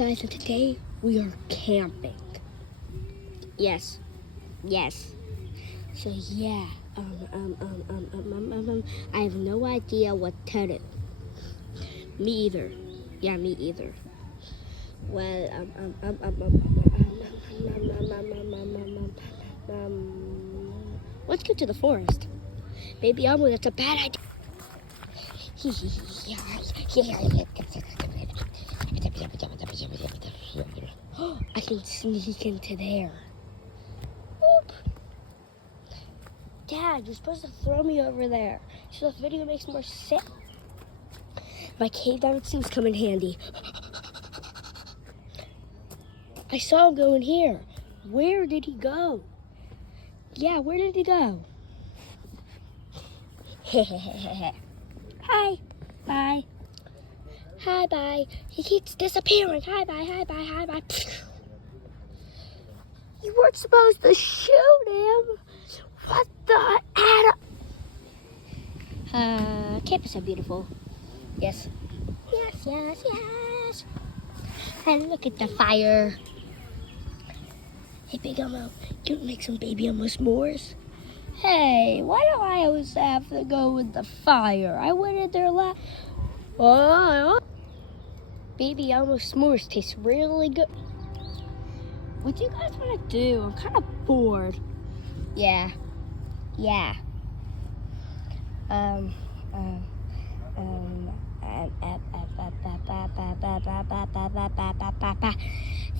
guys, and today we are camping. Yes. So yeah, I have no idea what to do. Me either. Yeah, me either. Well, let's go to the forest. Baby Elmo, that's a bad idea. I can sneak into there. Whoop. Dad, you're supposed to throw me over there so the video makes more sense. My cave diamond suits come in handy. I saw him go in here. Where did he go? Yeah, where did he go? Hi. Bye. Hi, bye. He keeps disappearing. Hi, bye. You weren't supposed to shoot him. What the campus so beautiful. Yes. And look at the fire. Hey, Big Elmo, you want to make some Baby Elmo s'mores? Hey, why do I always have to go with the fire? I went in there last. Oh, Baby Elmo s'mores taste really good. What do you guys want to do? I'm kind of bored. Yeah.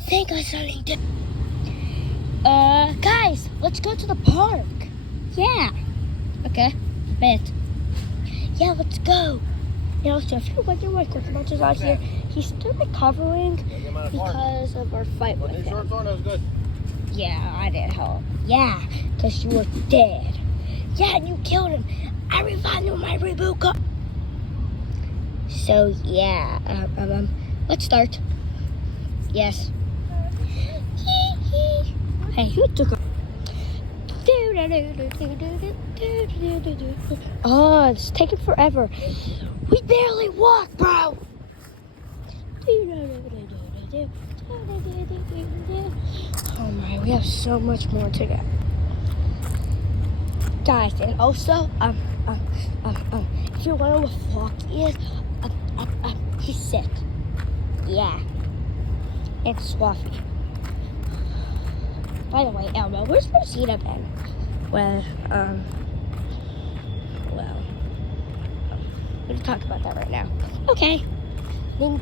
Think of something to. Guys, let's go to the park. Yeah. Okay. Bet. Yeah, let's go. You know, so if you're wondering why Cookie Monster's out here, he's still recovering because of our fight with him. Shorts on, that was good. Yeah, I did help. Yeah, because you were dead. Yeah, and you killed him. I revived him with my reboot car. So yeah, let's start. Yes. Hey, who took a... Oh, it's taking forever. We barely walk, bro. Oh my, we have so much more to go. Guys, and also, if you're wondering what Flocky is, he's sick. Yeah. And Swaffy. By the way, Elmo, where's Rosita been? Well, we're gonna talk about that right now. Okay. It's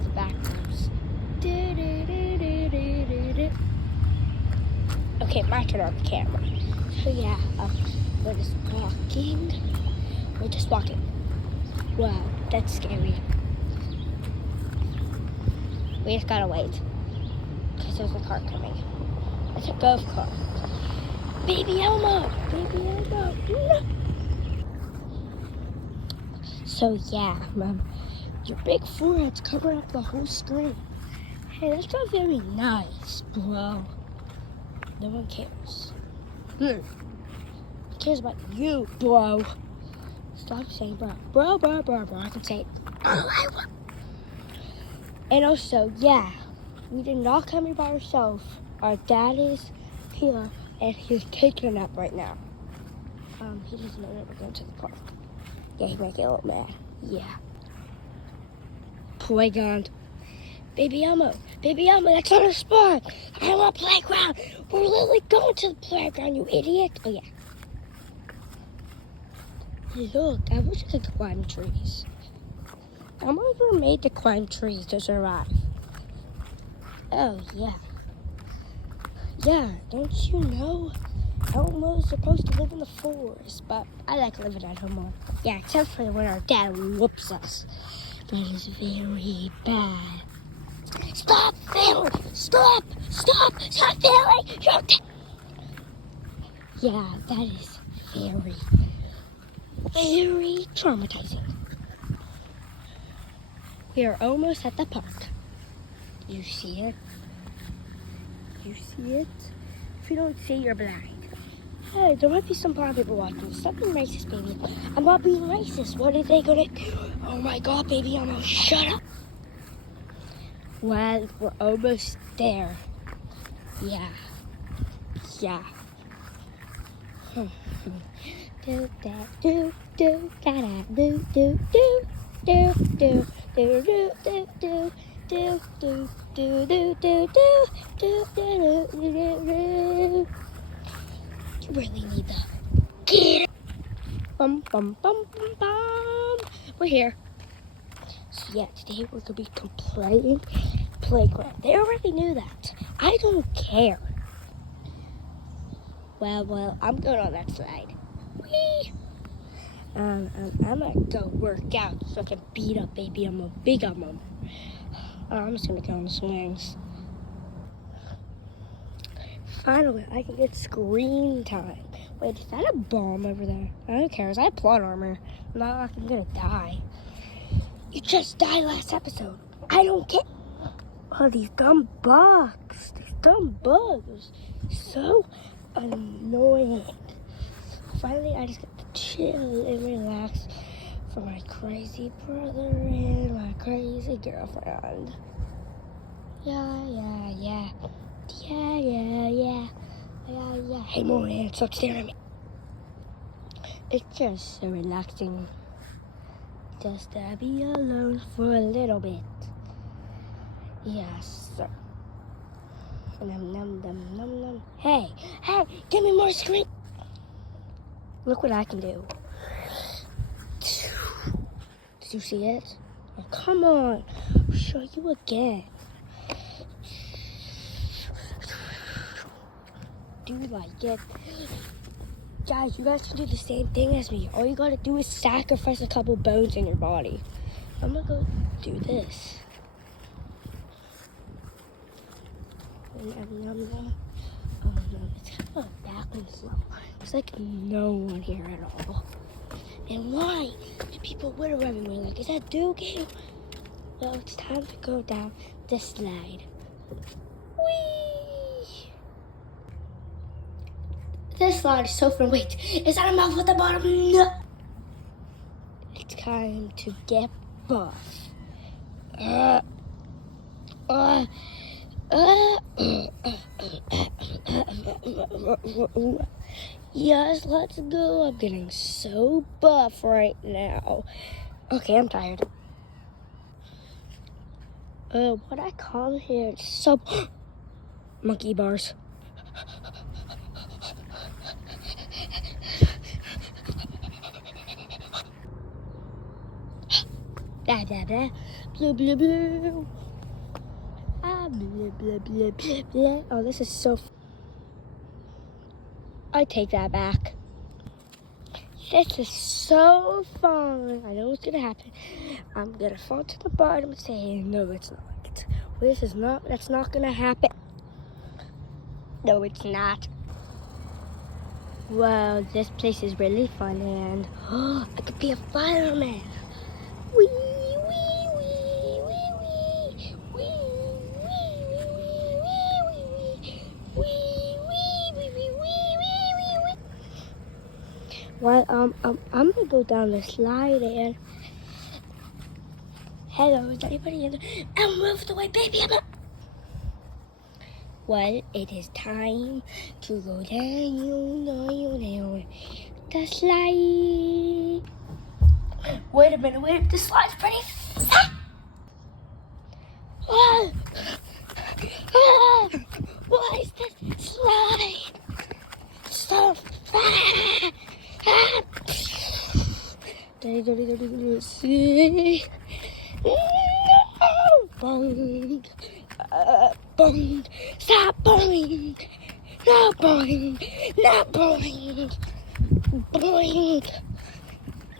the backwards. Okay, my turn on the camera. So yeah, we're just walking. Wow, that's scary. We just gotta wait. Because there's a car coming. It's a golf cart. Baby Elmo! No! So yeah, your big forehead's covering up the whole screen. Hey, that's not very nice, bro. No one cares. Who cares about you, bro? Stop saying bro. Bro. I can say it. And also, yeah, we did not come here by ourselves. Our dad is here, and he's taking a nap right now. He doesn't know that we're going to the park. Yeah, he might get a little mad. Yeah. Playground. Baby Elmo, that's not a sport. I don't want a playground. We're literally going to the playground, you idiot. Oh, yeah. Look, I wish I could climb trees. Elmos were made to climb trees to survive. Oh, yeah. Yeah, don't you know? Elmo's supposed to live in the forest, but I like living at home more. Yeah, except for when our dad whoops us. That is very bad. Stop failing! Stop failing! Yeah, that is very traumatizing. We are almost at the park. You see it? If you don't see, you're blind. Hey, there might be some blind people watching. Stop being racist, baby. I'm not being racist. What are they gonna do? Oh my God, baby Elmo, shut up. Well, we're almost there. Yeah. Do da do do da da do do do do do do do do do do do do do do do. You really need that. Get it. Bum bum bum bum bum. We're here. So yeah, today we're gonna be playing playground. They already knew that. I don't care. Well, I'm going on that slide. Whee! I'm gonna go work out so I can beat up baby Elmo, big Elmo. I'm just gonna go on the swings. Finally, I can get screen time. Wait, is that a bomb over there? I don't care. I have plot armor. I'm not like I'm gonna die. You just died last episode. I don't care. Oh, these dumb bugs. These dumb bugs. So annoying. Finally, I just get to chill and relax for my crazy brother and my crazy girlfriend. Yeah. Hey, Moran, stop staring at me. It's just so relaxing just to be alone for a little bit. Yes, sir. Num. Hey, give me more screen. Look what I can do. Did you see it? Oh, come on. I'll show you again. Do you like it? Guys, you guys can do the same thing as me. All you gotta do is sacrifice a couple bones in your body. I'm gonna go do this. Oh no, it's kind of a backwards slow. There's like no one here at all. And why do people witter everywhere? Like, is that Doogie? Well, it's time to go down the slide. Whee! This slide is so fun. Wait, is that a mouth at the bottom? No! It's time to get buff. Yes, let's go. I'm getting so buff right now. Okay, I'm tired. What I call here is so monkey bars. Blah blah blah, blue blue. Ah, blah. Oh, this is so. I take that back. This is so fun. I know what's gonna happen. I'm gonna fall to the bottom and say, no, it's not. That's not gonna happen. No, it's not. Wow, this place is really fun, and I could be a fireman. Wee. Well, I'm gonna go down the slide and hello, is anybody in there? And move the way, baby. Well, it is time to go down the slide. Wait a minute, this slide's pretty fat. Why is this slide so fat? See? Boing. Boing. Stop boing. No boing. Not boing. Boing.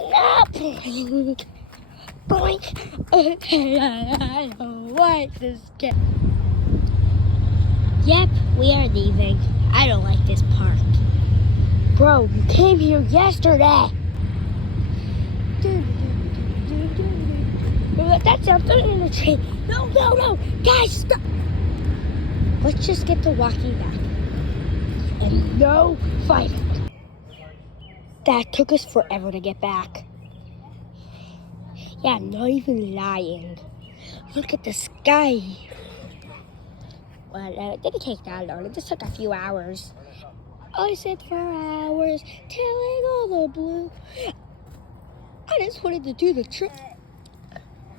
Not boing. Boing. Okay, I don't like this game. Yep, we are leaving. I don't like this park. Bro, you came here yesterday. That's a in the train. No. Guys, stop. Let's just get to walking back. And no fighting. That took us forever to get back. Yeah, I'm not even lying. Look at the sky. Well, it didn't take that long. It just took a few hours. I said for hours, telling all the blue. I just wanted to do the trick.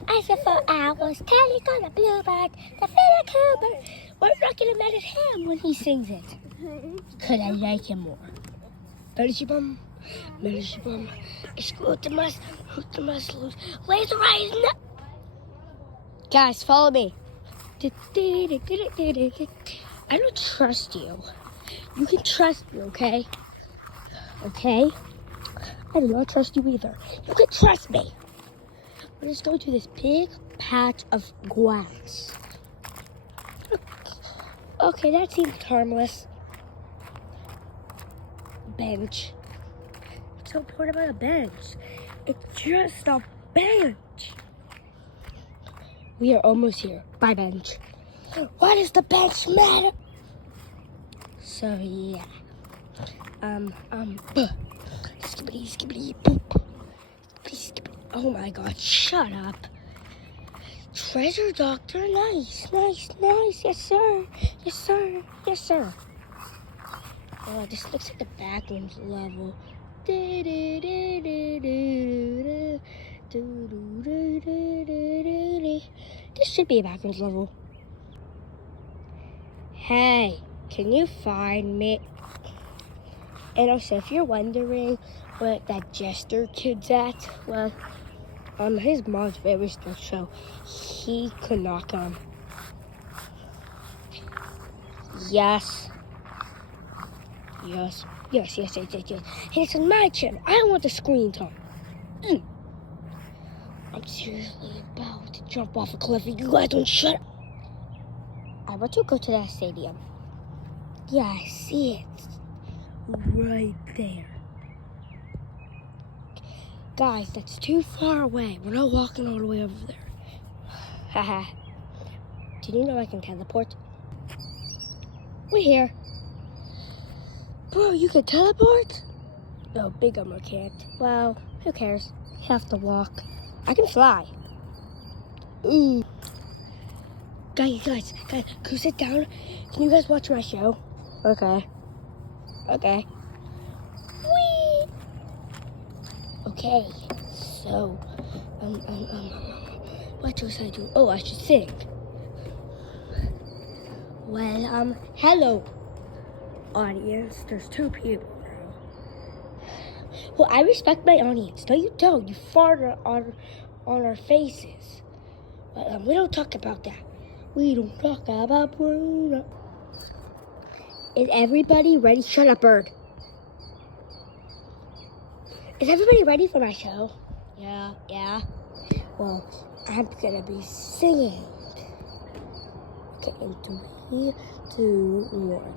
I said for hours, telling all the bluebird, the feather cooper. We're not gonna let it him when he sings it. Cause I like him more. Melody bum, it's good to must lose. Laser rising up. Guys, follow me. I don't trust you. You can trust me, okay? Okay? I do not trust you either. You can trust me. We're just going to this big patch of grass. Okay, that seems harmless. Bench. What's so important about a bench? It's just a bench. We are almost here. Bye, bench. Why does the bench matter? So, yeah. Skibbity, poop. Skibbity. Oh my god, shut up. Treasure doctor, nice. Yes, sir. Oh, this looks like the backrooms level. This should be a backrooms level. Hey, can you find me? And also, if you're wondering what that Jester kid's at, well, his mom's very strict, so he could not come. Yes. It's on my channel. I don't want the screen time. I'm seriously about to jump off a cliff and you guys don't shut up. I want to go to that stadium. Yeah, I see it. Right there. Guys, that's too far away. We're not walking all the way over there. Haha. Did you know I can teleport? We're here. Bro, you can teleport? No, Big Elmo can't. Well, who cares? You have to walk. I can fly. Ooh. Guys, can you sit down? Can you guys watch my show? Okay. Whee! Okay, so, what was I do? Oh, I should sing. Well, hello, audience. There's 2 people now. Well, I respect my audience. No, you don't. You fart on our faces. But we don't talk about that. We don't talk about Bruno. Is everybody ready? Shut up, bird. Is everybody ready for my show? Yeah. Well, I'm gonna be singing. Okay, in 3, 2, 1.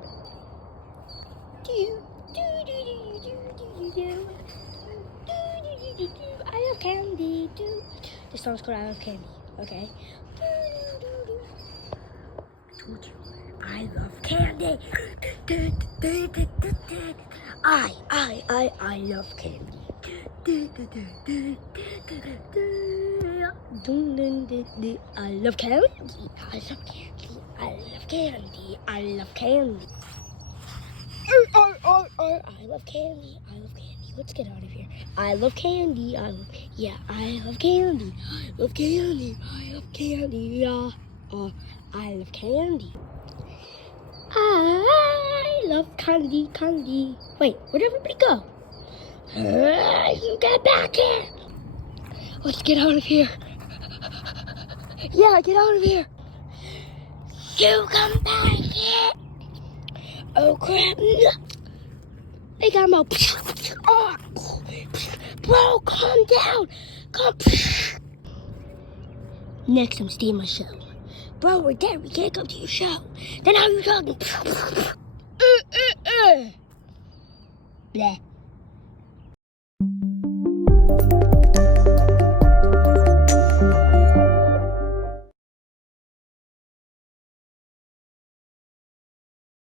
I love candy. This song's called I Love Candy. Okay. I told you, I love candy. I love candy. I love candy. I love candy. Let's get out of here. I love candy. I love candy. I love candy. I love candy. Wait, where'd everybody go? You get back here. Let's get out of here. Yeah, get out of here. You come back here. Oh crap. Big Elmo. Oh. Bro, calm down. Next, I'm staying my show. Bro, we're dead. We can't come to your show. Then how are you talking? Bleh.